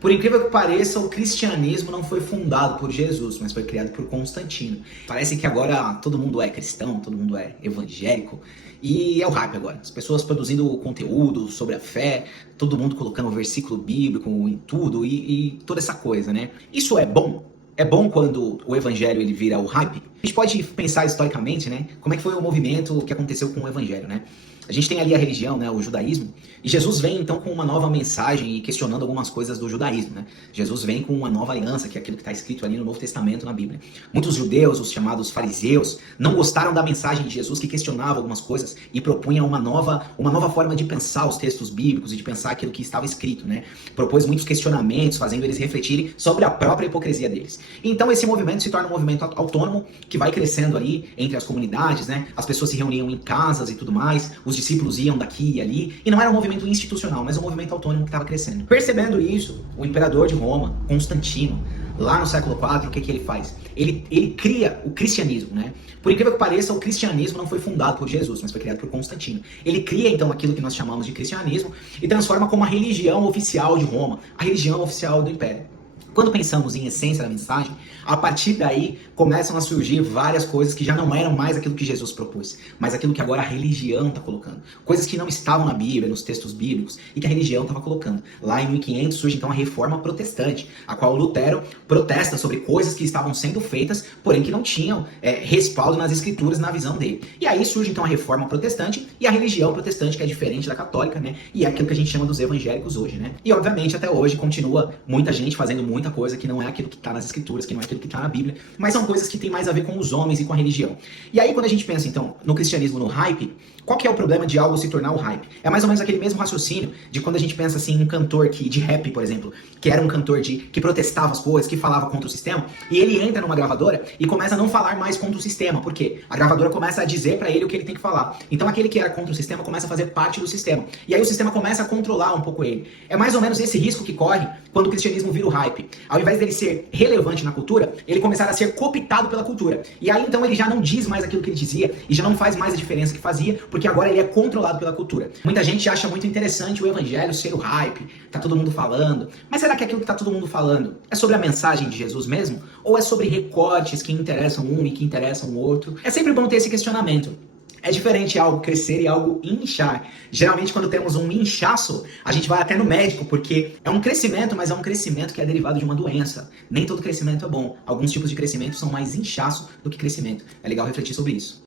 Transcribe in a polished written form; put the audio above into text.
Por incrível que pareça, o cristianismo não foi fundado por Jesus, mas foi criado por Constantino. Parece que agora todo mundo é cristão, todo mundo é evangélico, e é o hype agora. As pessoas produzindo conteúdo sobre a fé, todo mundo colocando o versículo bíblico em tudo e toda essa coisa, né? Isso é bom? É bom quando o evangelho ele vira o hype? A gente pode pensar historicamente, né? Como é que foi o movimento que aconteceu com o evangelho, né? A gente tem ali a religião, né, o judaísmo, e Jesus vem então com uma nova mensagem e questionando algumas coisas do judaísmo, né? Jesus vem com uma nova aliança, que é aquilo que está escrito ali no Novo Testamento, na Bíblia. Muitos judeus, os chamados fariseus, não gostaram da mensagem de Jesus que questionava algumas coisas e propunha uma nova forma de pensar os textos bíblicos e de pensar aquilo que estava escrito, né? Propôs muitos questionamentos, fazendo eles refletirem sobre a própria hipocrisia deles. Então esse movimento se torna um movimento autônomo que vai crescendo ali entre as comunidades, né? As pessoas se reuniam em casas e tudo mais, os discípulos iam daqui e ali, e não era um movimento institucional, mas um movimento autônomo que estava crescendo. Percebendo isso, o imperador de Roma, Constantino, lá no século IV, o que ele faz? Ele cria o cristianismo, né? Por incrível que pareça, o cristianismo não foi fundado por Jesus, mas foi criado por Constantino. Ele cria, então, aquilo que nós chamamos de cristianismo e transforma como a religião oficial de Roma, a religião oficial do Império. Quando pensamos em essência da mensagem, a partir daí começam a surgir várias coisas que já não eram mais aquilo que Jesus propôs, mas aquilo que agora a religião está colocando. Coisas que não estavam na Bíblia, nos textos bíblicos, e que a religião estava colocando. Lá em 1500 surge então a Reforma Protestante, a qual Lutero protesta sobre coisas que estavam sendo feitas, porém que não tinham respaldo nas escrituras, na visão dele. E aí surge então a Reforma Protestante e a religião protestante, que é diferente da católica, né? E é aquilo que a gente chama dos evangélicos hoje, né? E obviamente até hoje continua muita gente fazendo muita coisa que não é aquilo que está nas escrituras, que não é aquilo que está na Bíblia, mas são coisas que têm mais a ver com os homens e com a religião. E aí quando a gente pensa então no cristianismo, no hype, qual que é o problema de algo se tornar o hype? É mais ou menos aquele mesmo raciocínio de quando a gente pensa assim, um cantor de rap, por exemplo, que era um cantor que protestava as coisas, que falava contra o sistema, e ele entra numa gravadora e começa a não falar mais contra o sistema. Por quê? A gravadora começa a dizer pra ele o que ele tem que falar. Então aquele que era contra o sistema começa a fazer parte do sistema. E aí o sistema começa a controlar um pouco ele. É mais ou menos esse risco que corre quando o cristianismo vira o hype. Ao invés dele ser relevante na cultura, ele começar a ser cooptado pela cultura. E aí então ele já não diz mais aquilo que ele dizia e já não faz mais a diferença que fazia, porque agora ele é controlado pela cultura. Muita gente acha muito interessante o evangelho ser o hype, tá todo mundo falando. Mas será que aquilo que tá todo mundo falando é sobre a mensagem de Jesus mesmo? Ou é sobre recortes que interessam um e que interessam o outro? É sempre bom ter esse questionamento. É diferente algo crescer e algo inchar. Geralmente, quando temos um inchaço, a gente vai até no médico, porque é um crescimento, mas é um crescimento que é derivado de uma doença. Nem todo crescimento é bom. Alguns tipos de crescimento são mais inchaço do que crescimento. É legal refletir sobre isso.